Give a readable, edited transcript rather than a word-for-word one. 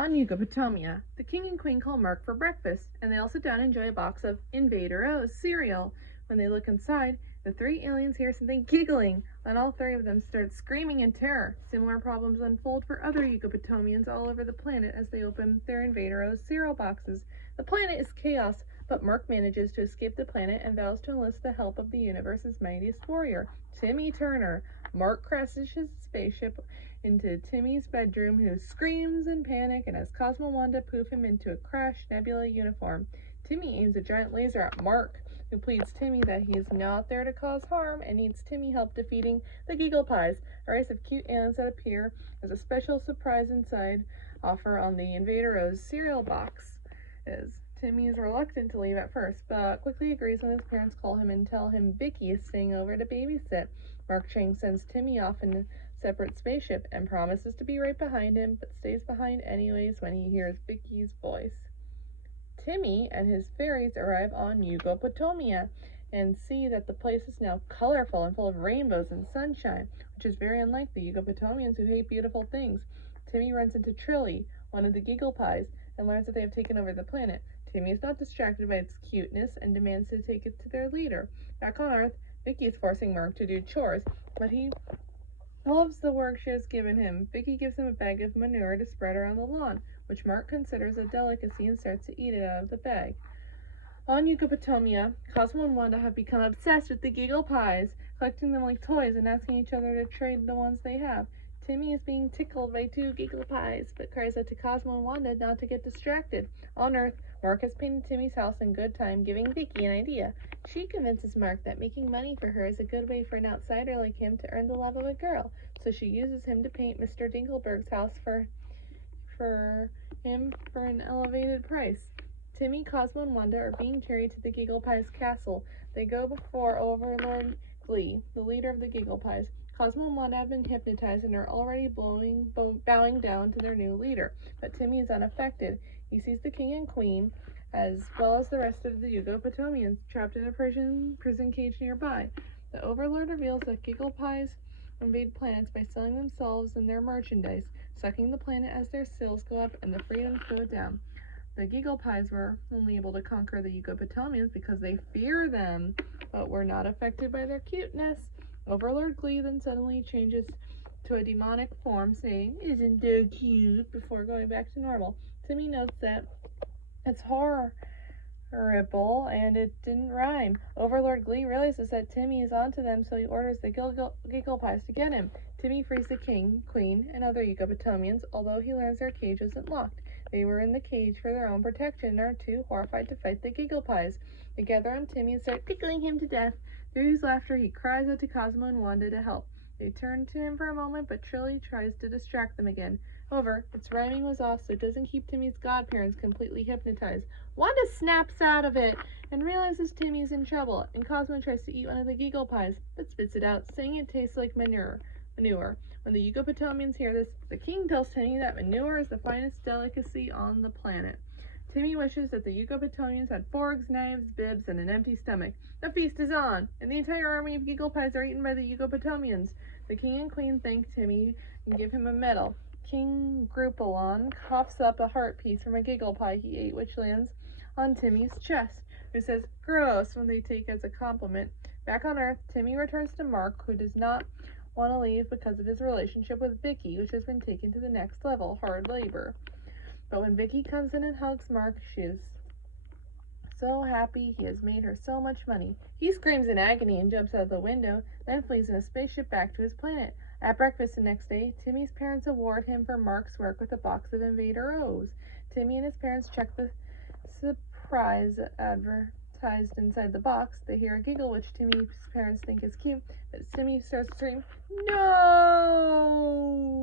On Yucca, the king and queen call Mark for breakfast, and they all sit down and enjoy a box of Invader O's cereal. When they look inside, the three aliens hear something giggling, and all three of them start screaming in terror. Similar problems unfold for other Yucapatomians all over the planet as they open their Invader O's cereal boxes. The planet is chaos, but Mark manages to escape the planet and vows to enlist the help of the universe's mightiest warrior, Timmy Turner. Mark crashes his spaceship into Timmy's bedroom, who screams in panic and has Cosmo and Wanda poof him into a Crash Nebula uniform. Timmy aims a giant laser at Mark, who pleads Timmy that he is not there to cause harm and needs Timmy help defeating the Gigglepies, a race of cute aliens that appear as a special surprise inside offer on the Invader O's cereal box. Timmy is reluctant to leave at first, but quickly agrees when his parents call him and tell him Vicky is staying over to babysit. Mark Chang sends Timmy off in a separate spaceship and promises to be right behind him, but stays behind anyways when he hears Vicky's voice. Timmy and his fairies arrive on Yugopotomia and see that the place is now colorful and full of rainbows and sunshine, which is very unlike the Yugopotomians who hate beautiful things. Timmy runs into Trilly, one of the Gigglepies, and learns that they have taken over the planet. Timmy is not distracted by its cuteness and demands to take it to their leader. Back on Earth, Vicky is forcing Mark to do chores, but he loves the work she has given him. Vicky gives him a bag of manure to spread around the lawn, which Mark considers a delicacy and starts to eat it out of the bag. On Yucca, Cosmo and Wanda have become obsessed with the Gigglepies, collecting them like toys and asking each other to trade the ones they have. Timmy is being tickled by two Gigglepies, but cries out to Cosmo and Wanda not to get distracted. On Earth, Mark has painted Timmy's house in good time, giving Vicky an idea. She convinces Mark that making money for her is a good way for an outsider like him to earn the love of a girl, so she uses him to paint Mr. Dinkelberg's house for him for an elevated price. Timmy, Cosmo, and Wanda are being carried to the Gigglepies' castle. They go before Overlord Glee, the leader of the Gigglepies. Cosmo and Wanda have been hypnotized and are already bowing down to their new leader, but Timmy is unaffected. He sees the king and queen, as well as the rest of the Yugopotomians, trapped in a prison cage nearby. The Overlord reveals that Gigglepies invade planets by selling themselves and their merchandise, sucking the planet as their sails go up and the freedoms go down. The Gigglepies were only able to conquer the Yugopotomians because they fear them, but were not affected by their cuteness. Overlord Glee then suddenly changes to a demonic form, saying, "Isn't there cute?" before going back to normal. Timmy notes that it's horrible and it didn't rhyme. Overlord Glee realizes that Timmy is onto them, so he orders the Gigglepies to get him. Timmy frees the king, queen, and other Yugopotomians, although he learns their cage isn't locked. They were in the cage for their own protection and are too horrified to fight the Gigglepies. They gather on Timmy and start tickling him to death. Through his laughter, he cries out to Cosmo and Wanda to help. They turn to him for a moment, but Trilly tries to distract them again. However, its rhyming was off, so it doesn't keep Timmy's godparents completely hypnotized. Wanda snaps out of it and realizes Timmy's in trouble, and Cosmo tries to eat one of the Gigglepies, but spits it out, saying it tastes like manure. When the Yugopotomians hear this, the king tells Timmy that manure is the finest delicacy on the planet. Timmy wishes that the Yugopotomians had forks, knives, bibs, and an empty stomach. The feast is on, and the entire army of Gigglepies are eaten by the Yugopotomians. The king and queen thank Timmy and give him a medal. King Groupalon coughs up a heart piece from a Gigglepie he ate, which lands on Timmy's chest, who says "gross" when they take as a compliment. Back on Earth, Timmy returns to Mark, who does not want to leave because of his relationship with Vicky, which has been taken to the next level, hard labor. But when Vicky comes in and hugs Mark, she is so happy he has made her so much money. He screams in agony and jumps out the window, then flees in a spaceship back to his planet. At breakfast the next day, Timmy's parents award him for Mark's work with a box of Invader O's. Timmy and his parents check the surprise advertised inside the box. They hear a giggle, which Timmy's parents think is cute, but Timmy starts to scream, "No!"